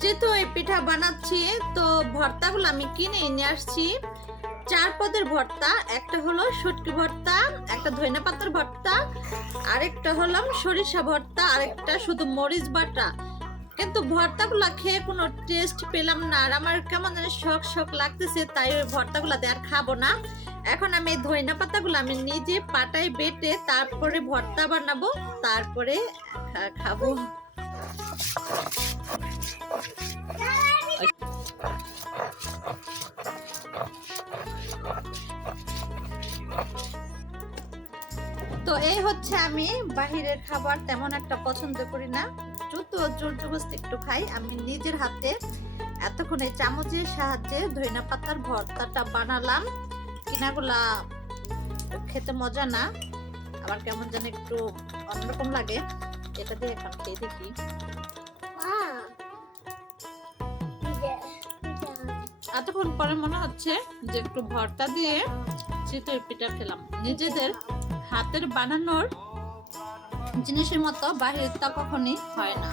চিতই পিঠা বানাচ্ছি। তো ভর্তাগুলো আমি কিনে নিয়ে আসছি। 4 পদের ভর্তা, একটা হলো শুটকি ভর্তা, একটা ধইনা পাতার ভর্তা, আরেকটা হলো সরিষা ভর্তা, আরেকটা শুধু মরিচ বাটা। কিন্তু ভর্তাগুলো খেয়ে কোনো টেস্ট পেলাম না, আর আমার কেমন যেন শখ শখ লাগতেছে, তাই ওই ভর্তাগুলো দিয়ে আর খাবো না। এখন আমি এই ধইনা পাতাগুলো আমি নিজে পাটায় বেটে তারপরে ভর্তা বানাবো, তারপরে খাবো। তো এই হচ্ছে, আমি বাহিরের খাবার তেমন একটা পছন্দ করি না, যত জোর জবরদস্তি একটু খাই। আমি নিজের হাতে এতক্ষণ এই চামচের সাহায্যে ধইনা পাতার ভর্তাটা বানালাম। কিনাগুলা খেতে মজা না, আমার কেমন যেন একটু অন্যরকম লাগে। এটা দিয়ে এখন খেয়ে দেখি। এতক্ষণ পরে মনে হচ্ছে যে একটু ভর্তা দিয়ে চিতই পিঠা খেলাম। নিজেদের হাতের বানানোর জিনিসের মতো বাহিরের তা কখনই হয় না।